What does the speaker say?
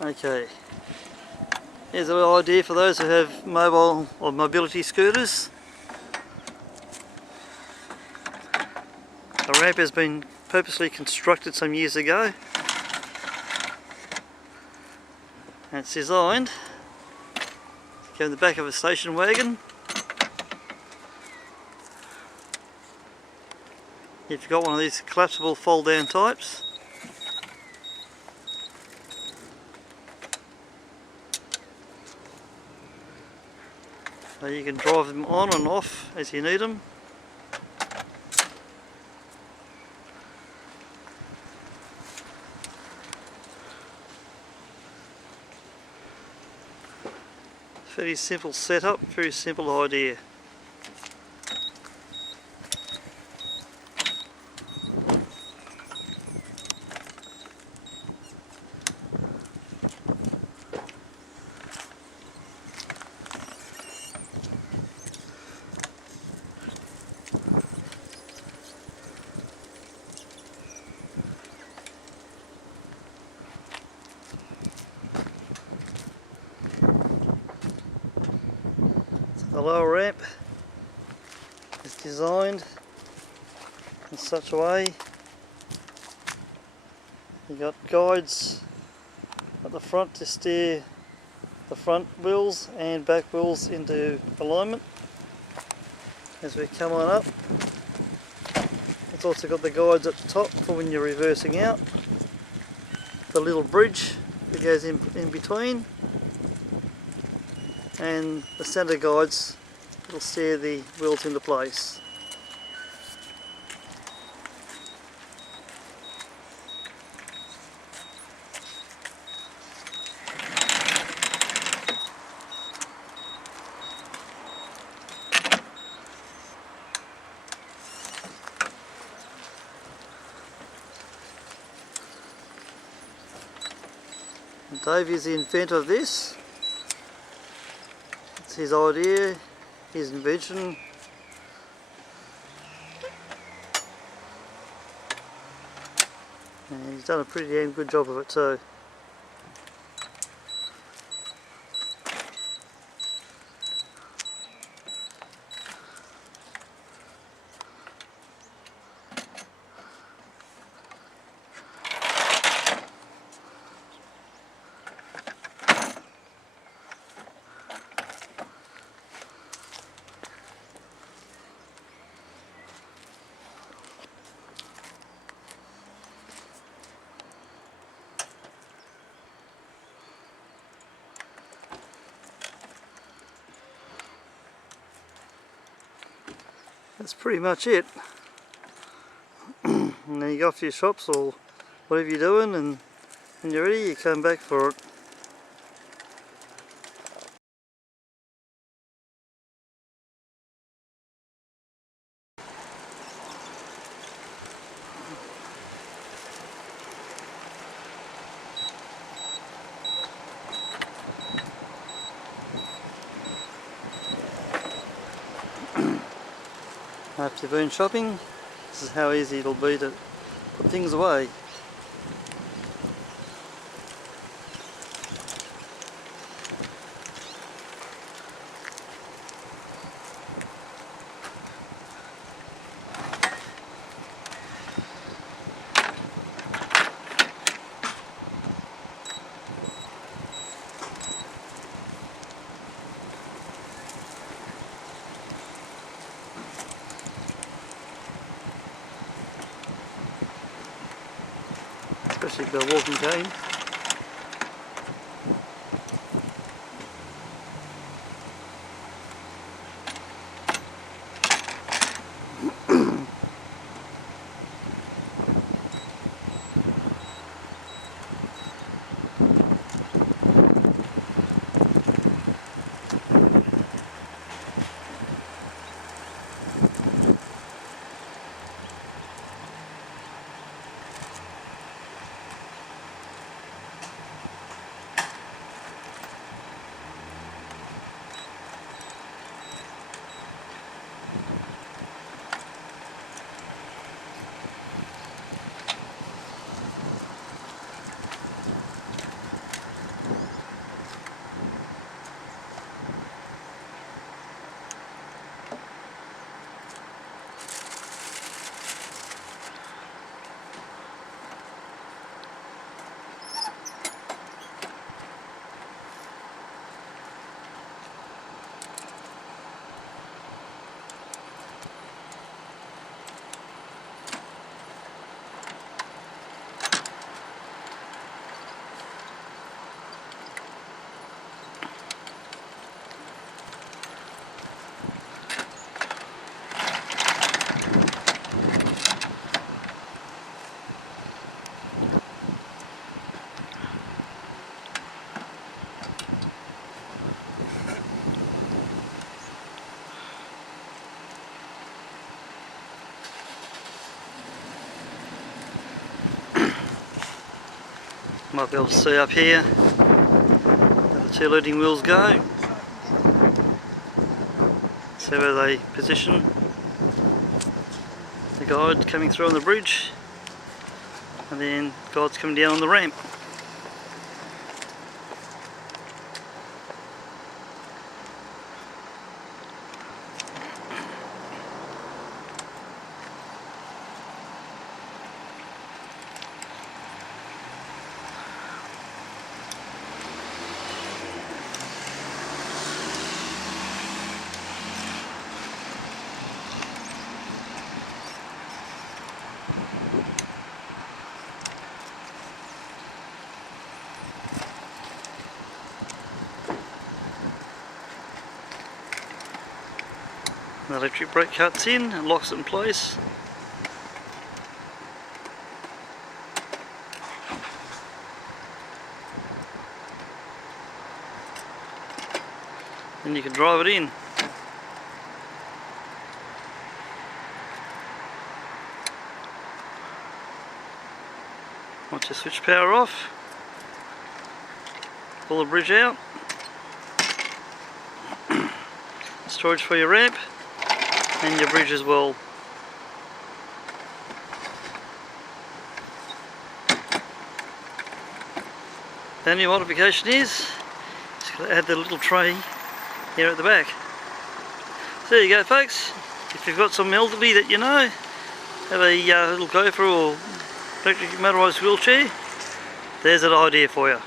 Okay, here's an idea for those who have mobile or mobility scooters. The ramp has been purposely constructed some years ago, and it's designed to go in the back of a station wagon. If you've got one of these collapsible fold down types, so you can drive them on and off as you need them. Very simple setup, very simple idea. The lower ramp is designed in such a way you got guides at the front to steer the front wheels and back wheels into alignment as we come on up. It's also got the guides at the top for when you're reversing out, the little bridge that goes in between, and the centre guides will steer the wheels into place. And Dave is the inventor of this. It's his idea, his invention. And he's done a pretty damn good job of it too. That's pretty much it. And then you go off to your shops or whatever you're doing, and when you're ready you come back for it. After you've been shopping, this is how easy it'll be to put things away. Especially if they're walking cane. Might be able to see up here where the two leading wheels go. See where they position the guide coming through on the bridge, and then guides coming down on the ramp. The electric brake cuts in and locks it in place. Then you can drive it in. Once you switch power off, pull the bridge out, storage for your ramp and your bridge as well. The only modification is just going to add the little tray here at the back. So there you go folks, if you've got some elderly that you know have a little gopher or electric motorised wheelchair, there's an idea for you.